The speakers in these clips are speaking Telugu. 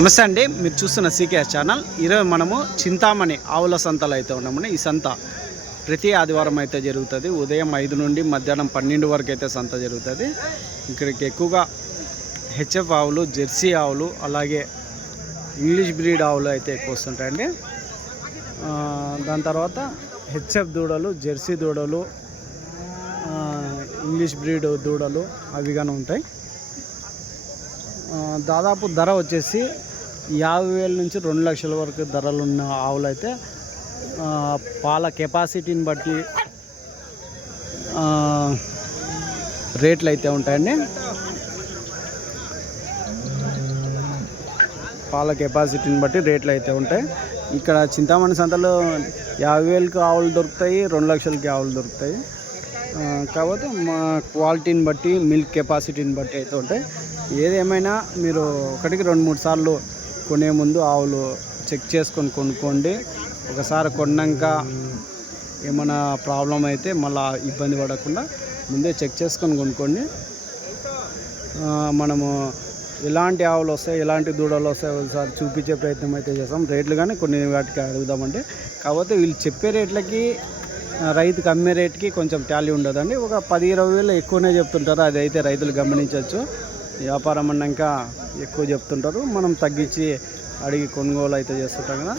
నమస్తే అండి, మీరు చూస్తున్న సీకేఎస్ ఛానల్. ఈరోజు మనము చింతామణి ఆవుల సంతలో అయితే ఉన్నామండి. ఈ సంత ప్రతి ఆదివారం అయితే జరుగుతుంది. ఉదయం 5 నుండి మధ్యాహ్నం 12 వరకు అయితే సంత జరుగుతుంది. ఇక్కడికి ఎక్కువగా హెచ్ఎఫ్ ఆవులు, జెర్సీ ఆవులు, అలాగే ఇంగ్లీష్ బ్రీడ్ ఆవులు అయితే ఎక్కువ వస్తుంటాయండి. దాని తర్వాత హెచ్ఎఫ్ దూడలు, జెర్సీ దూడలు, ఇంగ్లీష్ బ్రీడ్ దూడలు అవి కానీ ఉంటాయి. దాదాపు ధర వచ్చేసి 50,000 నుంచి 2 లక్షల వరకు ధరలు ఉన్న ఆవులు అయితే పాల కెపాసిటీని బట్టి రేట్లు అయితే ఉంటాయండి. పాల కెపాసిటీని బట్టి రేట్లు అయితే ఉంటాయి. ఇక్కడ చింతామణి సంతలో 50,000కి ఆవులు దొరుకుతాయి, 2 లక్షలకి ఆవులు దొరుకుతాయి. కాకపోతే మా క్వాలిటీని బట్టి, మిల్క్ కెపాసిటీని బట్టి అయితే ఉంటాయి. ఏదేమైనా మీరు 1కి 2-3 సార్లు కొనే ముందు ఆవులు చెక్ చేసుకొని కొనుక్కోండి. ఒకసారి కొన్నాక ఏమైనా ప్రాబ్లం అయితే మళ్ళీ ఇబ్బంది పడకుండా ముందే చెక్ చేసుకొని కొనుక్కోండి. మనము ఎలాంటి ఆవులు వస్తాయి, ఎలాంటి దూడలు వస్తాయి ఒకసారి చూపించే ప్రయత్నం అయితే చేస్తాం. రేట్లు కానీ కొన్ని వాటికి అడుగుదామంటే, కాకపోతే వీళ్ళు చెప్పే రేట్లకి రైతుకి అమ్మే రేట్కి కొంచెం టాలీ ఉండదండి. ఒక 10-20 వేలు ఎక్కువనే చెప్తుంటారు. అది అయితే రైతులు గమనించవచ్చు. వ్యాపారం అన్నాక ఎక్కువ చెప్తుంటారు, మనం తగ్గించి అడిగి కొనుగోలు అయితే చేస్తుంటాం కదా.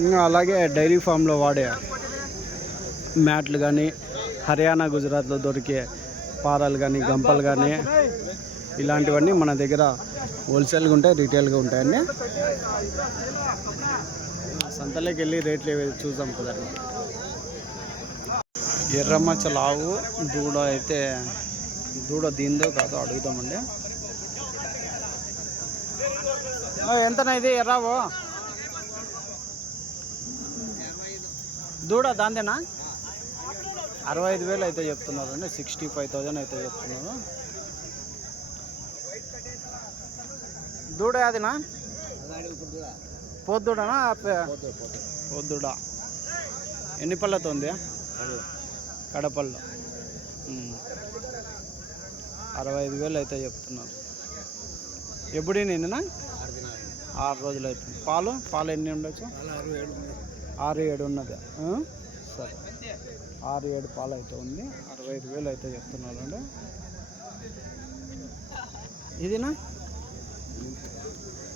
ఇంకా అలాగే డైరీ ఫామ్లో వాడే మ్యాట్లు కానీ, హర్యానా, గుజరాత్లో దొరికే పారాలు కానీ, గంపలు కానీ, ఇలాంటివన్నీ మన దగ్గర హోల్సేల్గా ఉంటాయి, రీటైల్గా ఉంటాయండి. సంతలోకి వెళ్ళి రేట్లు చూద్దాం కదండి. ఎర్రమచ్చల ఆవు దూడ అయితే, దూడ దీందో కాదో అడుగుదామండి. ఎంతనా ఇది ఎర్రావు దూడ? దాందేనా? 65,000 అయితే చెప్తున్నారు అండి. 65,000 అయితే చెప్తున్నారు. దూడ అదినా? పోద్దూడనా? పోద్దూడ. ఎన్ని పళ్ళతో ఉంది? కడపల్లో. 65,000 అయితే చెప్తున్నారు. ఎప్పుడు నిన్న 6 రోజులు అవుతుంది. పాలు ఎన్ని ఉండొచ్చు? 6-7 ఉన్నది. సరే, 6-7 పాలు అయితే ఉంది. 65,000 అయితే చెప్తున్నారు అండి. ఇదినా?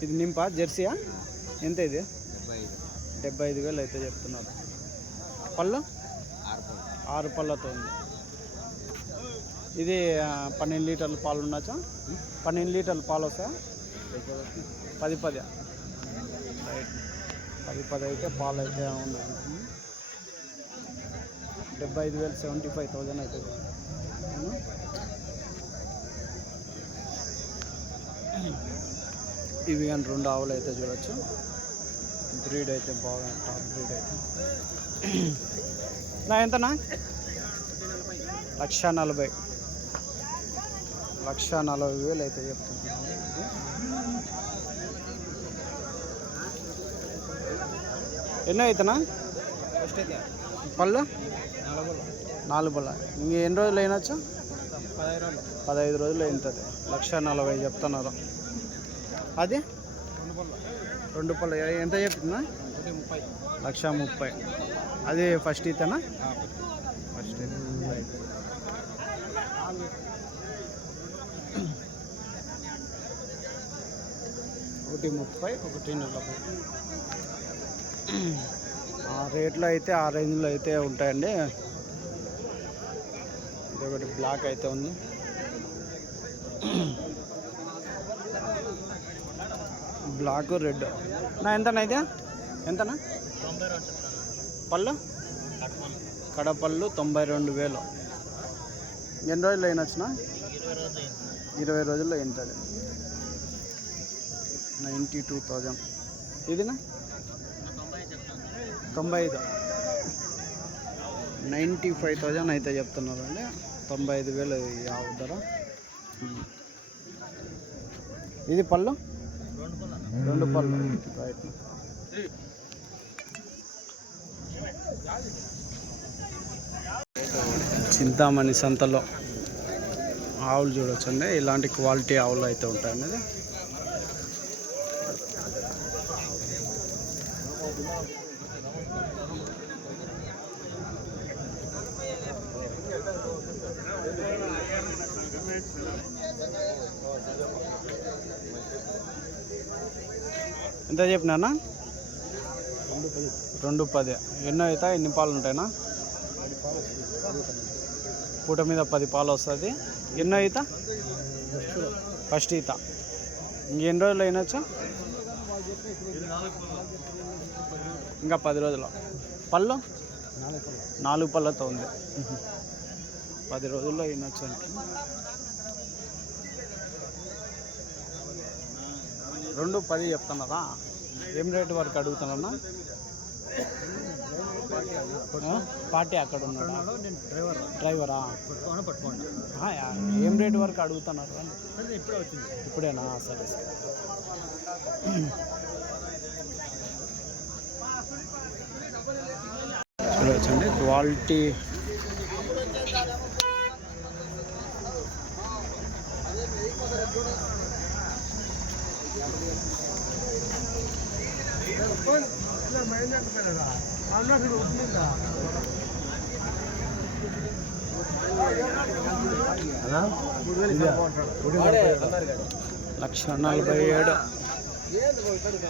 ఇది నింపా జెర్సీయా? ఎంత ఇది? 75,000 అయితే చెప్తున్నారు. పళ్ళు 6 పళ్ళతో ఉంది. ఇది 12 లీటర్ల పాలు ఉండొచ్చా? 12 లీటర్ల పాలు వస్తాయా? 10-10 రైట్. 10-10 అయితే పాలు అయితే ఉన్నాయి. 75,000, 75,000 అయితే. ఇవి కానీ 2 ఆవులు అయితే చూడొచ్చు. బ్రీడ్ అయితే బాగా టాప్ బ్రీడ్ అయితే. నా ఎంతనా? 1,40,000. 1,40,000 అయితే చెప్తున్నాను. ఎన్నో అవుతున్నా? పళ్ళు 4 పళ్ళ. ఇంక ఎన్ని రోజులు అయినచ్చు? 15 రోజులు అవుతుంది. 1,40,000 చెప్తున్నారు. అది 2 పళ్ళు ఎంత చెప్తున్నా? 1,30,000. అది ఫస్ట్ ఇతనా? First right. ఒకటి 30, 1,40,000. ఆ రేట్లో అయితే, ఆ రేంజ్లో అయితే ఉంటాయండి. ఇది ఒకటి బ్లాక్ అయితే ఉంది. Black, red. నా ఎంతనా ఇది? ఎంతనా? పళ్ళు కడపళ్ళు 92,000. ఎన్ని రోజులు అయినచ్చిన? 20 రోజుల్లో ఏంటది? 92,000. ఇదినా? 95. 95,000 అయితే చెప్తున్నారు అండి. 95,000 ఆవు ధర. ఇది పళ్ళు 2 పళ్ళు రైట్. చింతామణి సంతలో ఆవులు చూడొచ్చండి, ఇలాంటి క్వాలిటీ ఆవులు అయితే ఉంటాయండి. ఎంత చెప్పినా 210. ఎన్నో అవుతా ఎన్ని పాలు ఉంటాయినా? పూట మీద 10 పాలు వస్తుంది. ఎన్నో అవుతా? ఫస్ట్ ఈత. ఇంకెన్ని రోజులు అయినొచ్చా? ఇంకా 10 రోజులు. పళ్ళు 4 పళ్ళతో ఉంది. 10 రోజుల్లో అయినొచ్చు అంటే 210 చెప్తున్నారా? ఏం రేటు వరకు అడుగుతున్నానా? పార్టీ అక్కడ ఉన్నాడా? డ్రైవరా? ఏం రేటు వరకు అడుగుతున్నారు? ఇప్పుడేనా? సరే సరే. చూడవచ్చండి క్వాలిటీ. లక్ష 47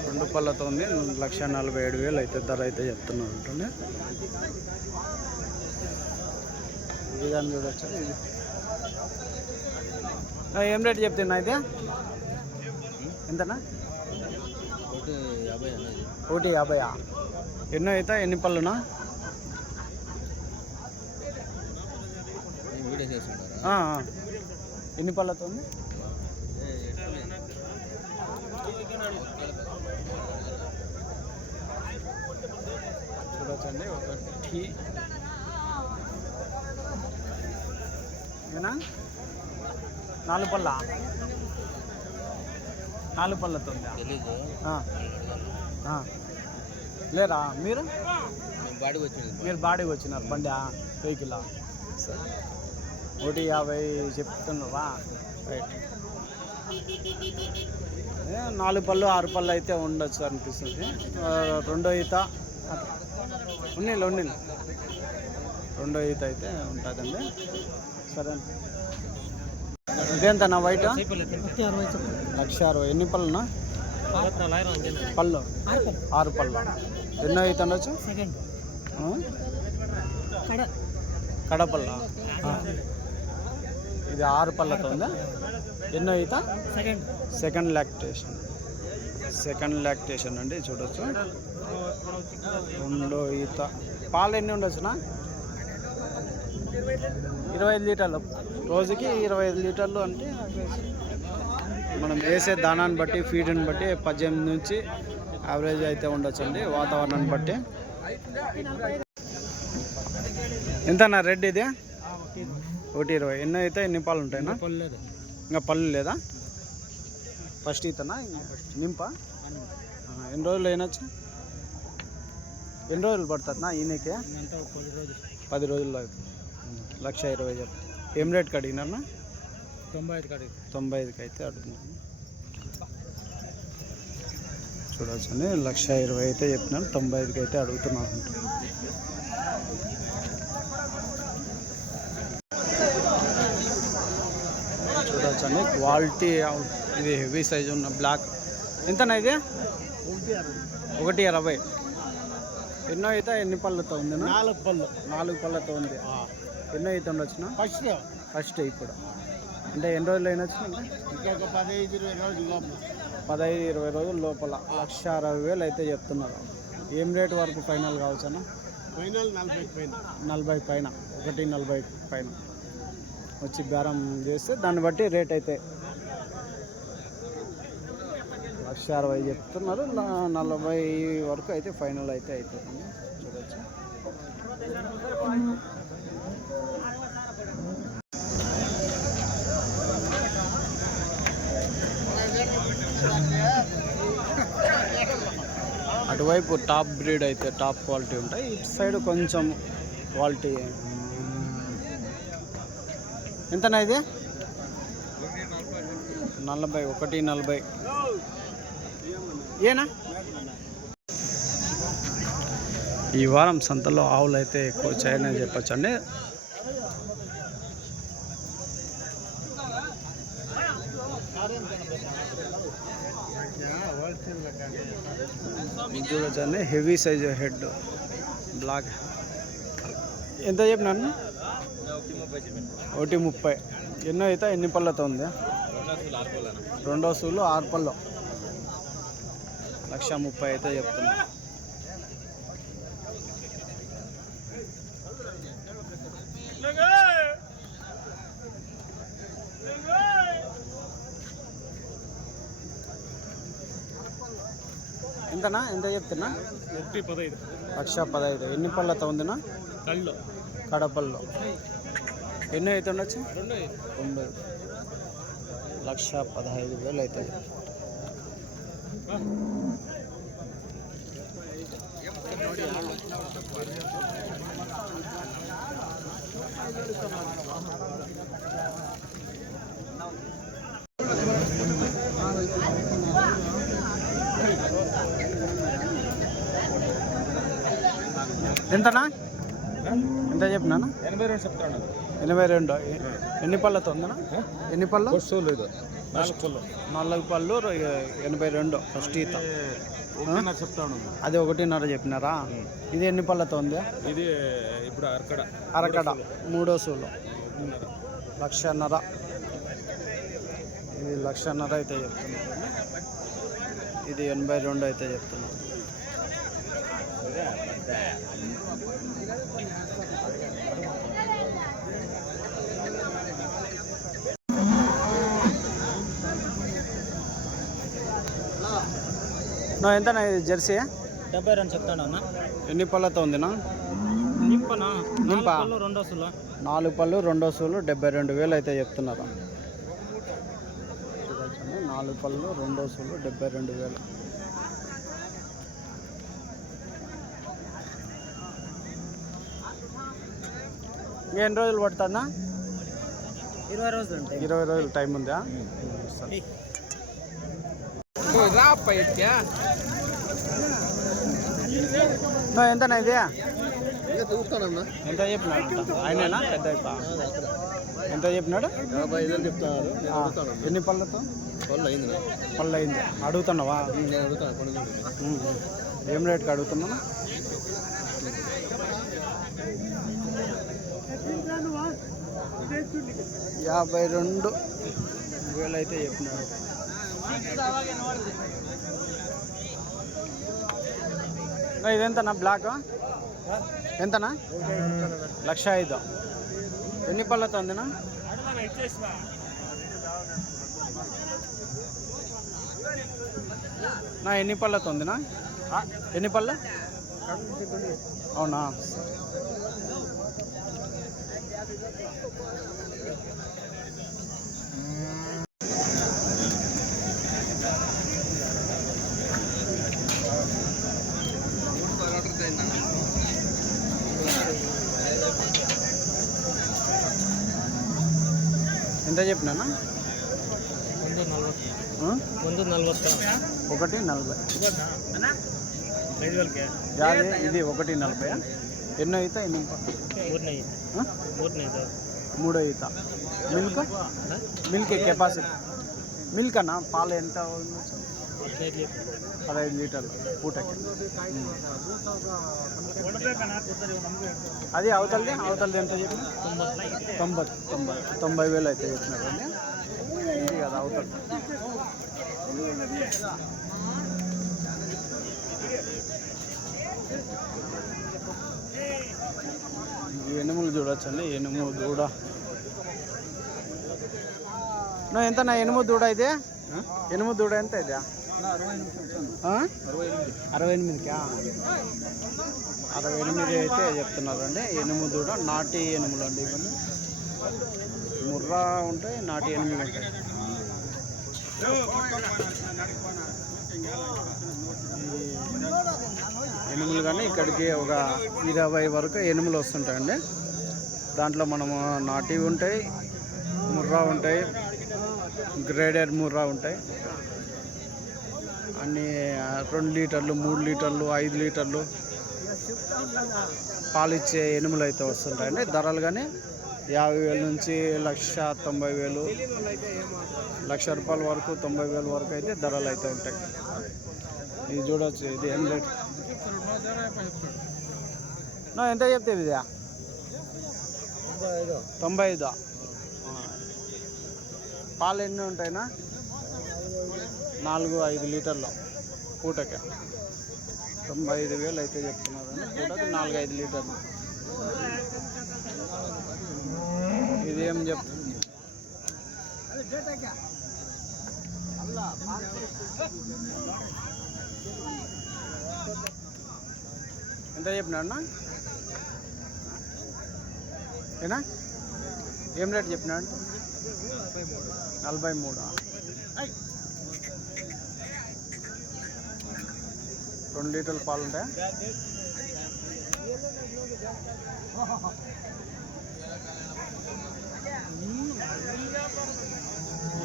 2 పళ్ళతో ఉంది. 1,47,000 అయితే ధర అయితే చెప్తున్నారు ఉంటుంది. ఇది కానీ చూడొచ్చు. ఏం రేటు చెప్తున్నా అయితే? ఎంతనా? 150. ఎన్నో అవుతా ఎన్ని పళ్ళునా? ఎన్ని పళ్ళతో ఉంది? చూడొచ్చండి. ఒకటి ఏనా? 4 పళ్ళ? 4 పళ్ళతో ఉందా? లేరా మీరు? మీరు బాడీకి వచ్చినారు బండి వెహికల్. 150 చెప్తున్నారా? రైట్. 4 పళ్ళు 6 పళ్ళు అయితే ఉండొచ్చు అనిపిస్తుంది. 2వ ఈత ఉన్నీళ్ళు 2వ ఈత అయితే ఉంటుందండి. సరే. ఇదేంత నా వైట్? 1,60,000. ఎన్ని పళ్ళునా? పళ్ళు 6 పళ్ళు. ఎన్నో ఈత ఉండొచ్చు? కడపల్ల. ఇది 6 పళ్ళతో ఉందా? ఎన్నో ఈత? సెకండ్ లాక్టేషన్ అండి. చూడొచ్చు. 2వ ఈత. పాలు ఎన్ని ఉండొచ్చునా? 25 లీటర్లు. రోజుకి 25 లీటర్లు అంటే మనం వేసే దానాన్ని బట్టి, ఫీడ్ని బట్టి 18 నుంచి యావరేజ్ అయితే ఉండొచ్చు అండి, వాతావరణాన్ని బట్టి. ఎంతనా రెడ్ ఇది? 120. ఎన్నో అయితే ఎన్ని పాలు ఉంటాయినా? ఇంకా పళ్ళు లేదా? ఫస్ట్ ఈతనా? నింప. ఎన్ని రోజులు అయినొచ్చు? ఎన్ని రోజులు పడుతుందా ఈయనకి? 10 రోజుల్లో అవుతుంది. 1,20,000 చెప్పి. ఏం రేట్కి అడిగినారన్నా? 95కి అయితే అడుగుతున్నాను. చూడవచ్చండి. 1,20,000 అయితే చెప్పినాను, 95కి అయితే అడుగుతున్నాను. చూడవచ్చండి క్వాలిటీ. ఇది హెవీ సైజు ఉన్న బ్లాక్. ఎంతనా ఇది? 160. ఎన్నో అయితే ఎన్ని పళ్ళతో ఉంది? 4 పళ్ళతో ఉంది. ఎన్నో అయితే ఉండొచ్చునా? ఫస్ట్ ఇప్పుడు అంటే ఎన్ని రోజులు అయినొచ్చు? ఇంకా 15-20 రోజుల లోపల. 1,60,000 అయితే చెప్తున్నారు. ఏం రేటు వరకు ఫైనల్ కావచ్చునా? 40 పైన. 140 పైన వచ్చి బేరం చేస్తే దాన్ని బట్టి రేట్ అయితే 160,000 చెప్తున్నారు. 40 వరకు అయితే ఫైనల్ అయితే అవుతుంది. చూడవచ్చు. అటువైపు టాప్ బ్రీడ్ అయితే టాప్ క్వాలిటీ ఉంటాయి. ఇటు సైడ్ కొంచెం క్వాలిటీ. ఎంతనా ఇది? 40, 140 ఏనా. ఈ వారం సంతలో ఆవులు అయితే ఎక్కువ వచ్చాయని చెప్పచ్చు అండి. చూడొచ్చండి హెవీ సైజ్ హెడ్ బ్లాక్. ఎంత చెప్పినాను? 130. ఎన్నో అయితే ఎన్ని పళ్ళతో ఉంది? 2 సూలు 6 పళ్ళు. 130,000 అయితే చెప్తున్నా. ఎంతనా? ఎంత చెప్తున్నా? 1,15,000. ఎన్ని పళ్ళతో ఉందినా? కడపల్లో. ఎన్నో అయితే ఉండొచ్చు? 2. 1,15,000 అయితే. ఎంతనా? ఎంత చెప్పినా? 82 చెప్తాను. 82. ఎన్ని పళ్ళతో ఉందనా? ఎన్ని పళ్ళు? 4 పళ్ళు 82 ఫస్ట్ ఈత. చెప్తాను. అది 1.5 చెప్పినారా? ఇది ఎన్ని పళ్ళతో ఉంది? ఇది ఇప్పుడు అరకడ 3 సూలు 1,50,000. ఇది 1,50,000 అయితే చెప్తున్నారు. ఇది 82 అయితే చెప్తున్నారు. ఎంతనా ఇది జెర్సీ? 72 చెప్తాను అన్న. ఎన్ని పళ్ళతో ఉందినా? నింపనా? నింప 2 సూలు. 4 పళ్ళు 2 సూలు 72,000 అయితే చెప్తున్నారు. 4 పళ్ళు 2 సూలు 72,000. ఎన్ని రోజులు పడుతుందా? 20 రోజులు. 20 రోజులు టైం ఉందా? సరే. ఎంతనా ఇది? ఎంత చెప్పినాడు ఆయనేనా? పెద్ద ఎంత చెప్పినాడు? 55 చెప్తున్నారు. ఎన్ని పళ్ళతో? పళ్ళు అయింది. అడుగుతున్నావా? ఏం రేట్కి అడుగుతున్నా? 52,000 అయితే చెప్పినాడు. ఇదెంతనా బ్లాక్? ఎంతనా? 1,05,000. ఎన్ని పళ్ళతో ఉందినా? ఎన్ని పళ్ళతో ఉందినా? ఎన్ని పళ్ళ? అవునా? ఎంత చెప్పినా? 140. 1,40. ఇది 1,40. ఎన్నో అయితే? 3 ఈత. మిల్క్ కెపాసిటీ మిల్క్ అన్న పాలు ఎంత? 15 లీటర్లు పూటకి. అది అవతలది ఎంత చెప్పిన? 90,000 అయితే చెప్పినారండి. ఇది కదా అవతల. ఎనుములు చూడొచ్చండి. ఎనుము దూడ. ఎంత నా ఎనుము దూడ ఇది? ఎనుము దూడ ఎంత ఇది? 68కా? 68 అయితే చెప్తున్నారండి. ఎనుము దూడ. నాటి ఎనుములు అండి ఇవన్నీ. ముర్రా ఉంటాయి, నాటి ఎనుములు ఉంటాయి. ఎనుములు కానీ ఇక్కడికి ఒక 20 వరకు ఎనుములు వస్తుంటాయండి. దాంట్లో మనము నాటివి ఉంటాయి, ముర్రా ఉంటాయి, గ్రేడెడ్ ముర్రా ఉంటాయి. అన్నీ 2 లీటర్లు 3 లీటర్లు 5 లీటర్లు పాలిచ్చే ఎనుములు అయితే వస్తుంటాయండి. ధరలు కానీ 50,000 నుంచి 1,90,000 1,00,000 వరకు 90,000 వరకు అయితే ధరలు అయితే ఉంటాయి. ఇది చూడవచ్చు. ఇది ఏం రేట్ ఎంత చెప్తే ఇది 95. పాలు ఎన్ని ఉంటాయినా? 4-5 లీటర్లు పూటకి 95,000 అయితే చెప్తున్నారు. పూటకి 4-5 లీటర్లు. ఇది ఏం చెప్తుంది? ఎంత చెప్పినా అన్న? ఏనా ఏం రేట్ చెప్పినా అంటే 43. 2 లీటర్ల పాలు ఉంటాయా?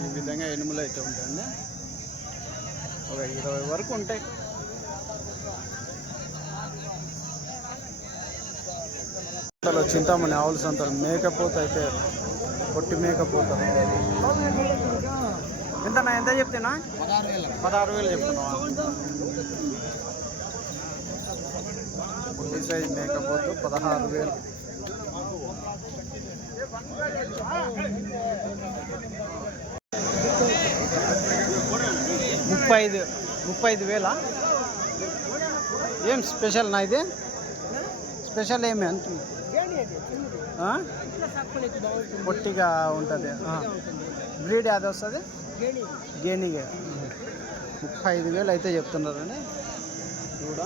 ఈ విధంగా ఎనుములు అయితే ఉంటాయండి. ఒక 20 వరకు ఉంటాయి. చింతామణి ఆవుల సంతలు మేకపోతే అయితే పొట్టి మేకపోతారు. ఎంతనా? ఎంత చెప్తేనా? 16,000 చెప్తున్నావా? పొట్టి సైజ్ మేకపోతే 16,000. 35,000. ఏం స్పెషల్ నా ఇది? స్పెషల్ ఏమి అంటున్నా? పొట్టిగా ఉంటుంది. బ్రీడ్ అది వస్తుంది గేనిగా. 35,000 అయితే చెప్తున్నారండి. దూడ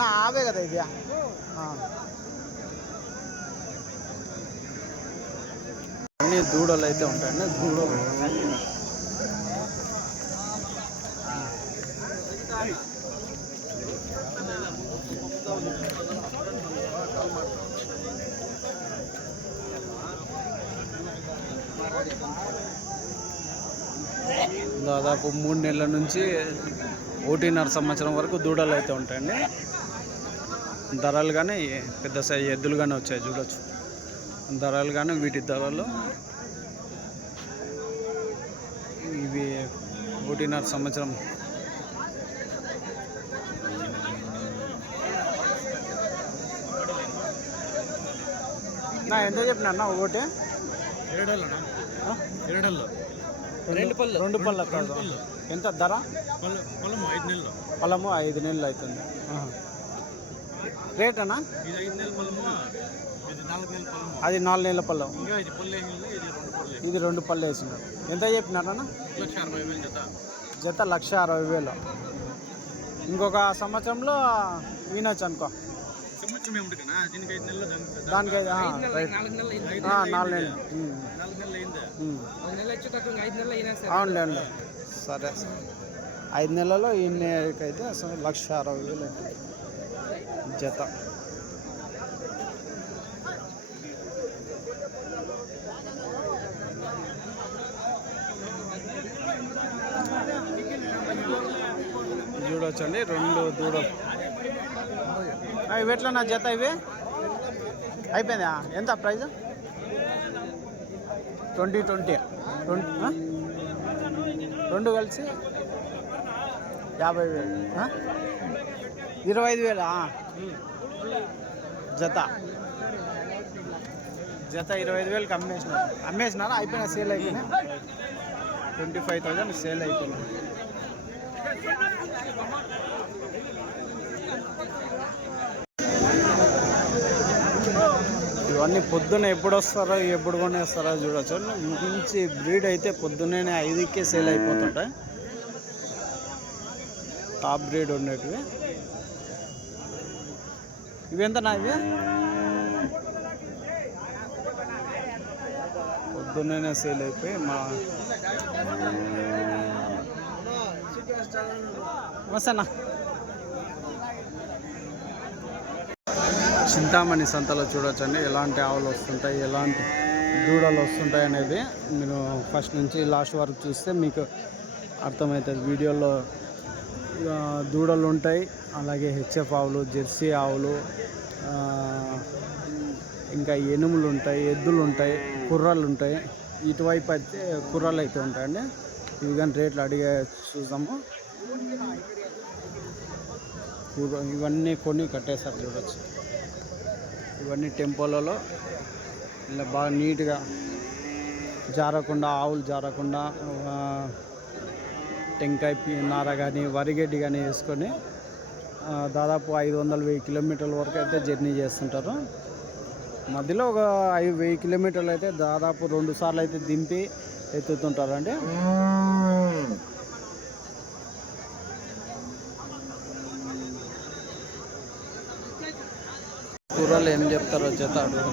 నా ఆవే కదా ఇది. అన్ని దూడలు అయితే ఉంటాయండి. దూడలు దాదాపు 3 నెలల నుంచి 1.5 సంవత్సరం వరకు దూడలు అయితే ఉంటాయండి. ధరలు కానీ పెద్ద సైజు ఎద్దులు కానీ వచ్చాయి చూడొచ్చు. ధరలు కానీ వీటి ధరలు ఇవి 1.5 సంవత్సరం. నా ఎంత చెప్పినా అన్న? ఒకటి 2 పళ్ళ కాదు. ఎంత ధర? పొలము 5 నెలలు అవుతుంది. రేట్ అన్నా? అది 4 నెలల పళ్ళం. ఇది 2 పళ్ళు వేసినారు. ఎంత చెప్పినారన్నా? జత 1,60,000. ఇంకొక సంవత్సరంలో వినొచ్చు అనుకో. దానికి 4 నెలలు. అవునులేండి. సరే 5 నెలల్లో ఈయనకైతే 1,60,000 జత. చూడొచ్చండి 2 దూడలు. ఇవి ఎట్లా నా జత? ఇవి అయిపోయిందా? ఎంత ప్రైజ్? 20 2 కలిసి 50,000. 25,000 జత. 25,000కి అమ్మేసినారా? అయిపోయినా? సేల్ అయిపోయినా? 25,000 సేల్ అయిపోయింది. ఇవన్నీ పొద్దున్న ఎప్పుడు వస్తారో ఎప్పుడు కొనేస్తారో చూడవచ్చు. మంచి బ్రీడ్ అయితే పొద్దున్నే 5కే సేల్ అయిపోతుంటాయి. టాప్ బ్రీడ్ ఉండేటివి. ఇవి ఎంత నా? ఇవి పొద్దున్నే సేల్ అయిపోయి వస్తానా? చింతామణి సంతలో చూడొచ్చండి ఎలాంటి ఆవులు వస్తుంటాయి, ఎలాంటి దూడలు వస్తుంటాయి అనేది మీరు ఫస్ట్ నుంచి లాస్ట్ వరకు చూస్తే మీకు అర్థమవుతుంది. వీడియోలో దూడలు ఉంటాయి, అలాగే హెచ్ఎఫ్ ఆవులు, జెర్సీ ఆవులు, ఇంకా ఎనుములు ఉంటాయి, ఎద్దులు ఉంటాయి, కుర్రాళ్ళు ఉంటాయి. ఇటువైపు అయితే కుర్రాళ్ళు అయితే ఉంటాయండి. ఇవి కానీ రేట్లు అడిగే చూద్దాము. ఇవన్నీ కొన్ని కట్టేసారు చూడవచ్చు. ఇవన్నీ టెంపోలలో ఇలా బాగా నీట్గా జారకుండా, ఆవులు జారకుండా టెంకాయ నార కానీ వరిగడ్డి కానీ వేసుకొని దాదాపు 500-1000 కిలోమీటర్ల వరకు అయితే జర్నీ చేస్తుంటారు. మధ్యలో ఒక 1000 కిలోమీటర్లు అయితే దాదాపు 2 సార్లు అయితే దింపి ఎత్తుతుంటారు అండి. కూరలు ఏం చెప్తారో జత అడుగు.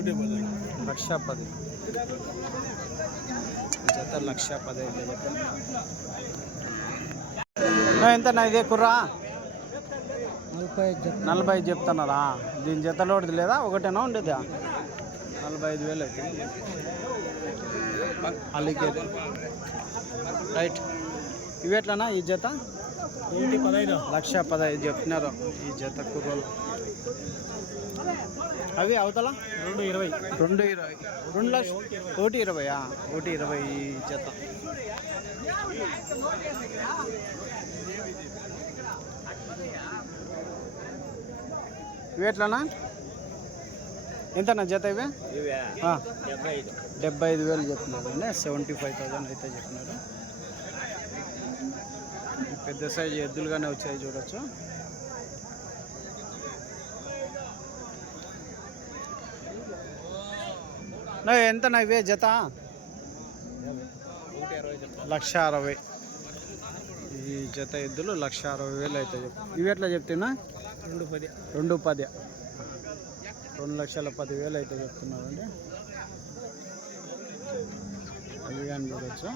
1,10,000 జత 1,10,000 అయితే చెప్పండి. ఎంతనా ఇదే కుర్రా? 45 చెప్తున్నారా? దీని జతలోది లేదా? ఒకటేనా ఉండేదా? 45,000 అయితే అలీకి రైట్. ఇవి ఎట్లనా ఈ జత? 1,15,000 చెప్తున్నారు ఈ జత కుర్రలు. అవి అవతల 2,20. 1,20,000. 1,20 ఈ జత. ఇవి ఎట్లనా? ఎంతనా జత ఇవి? 75,000 చెప్తున్నారు అండి. 75,000 అయితే చెప్తున్నారు. పెద్ద సైజు ఎద్దులుగానే వచ్చాయి చూడొచ్చు. ఎంతనా ఇవే జత? 1,60,000 ఈ జత ఎద్దులు. 1,60,000 అయితే చెప్తాను. ఇవి ఎట్లా చెప్తున్నా? 2,10. 2,10,000 అయితే చెప్తున్నారండి. అవి కానీ చూడవచ్చు.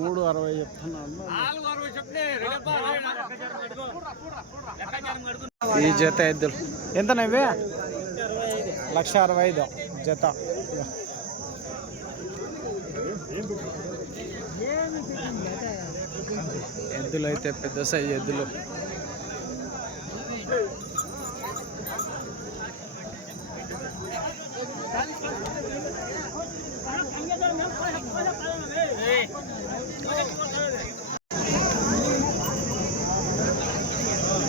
మూడు 60 చెప్తున్నాను. ఈ జత ఎద్దులు ఎంతనా ఇవి? 1,65,000 జత. ఎద్దులు అయితే పెద్ద సైజు ఎద్దులు.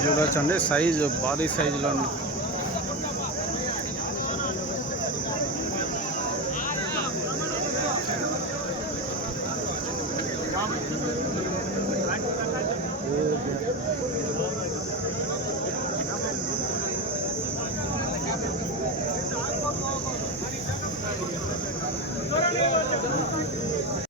చూడొచ్చండి సైజు భారీ సైజులో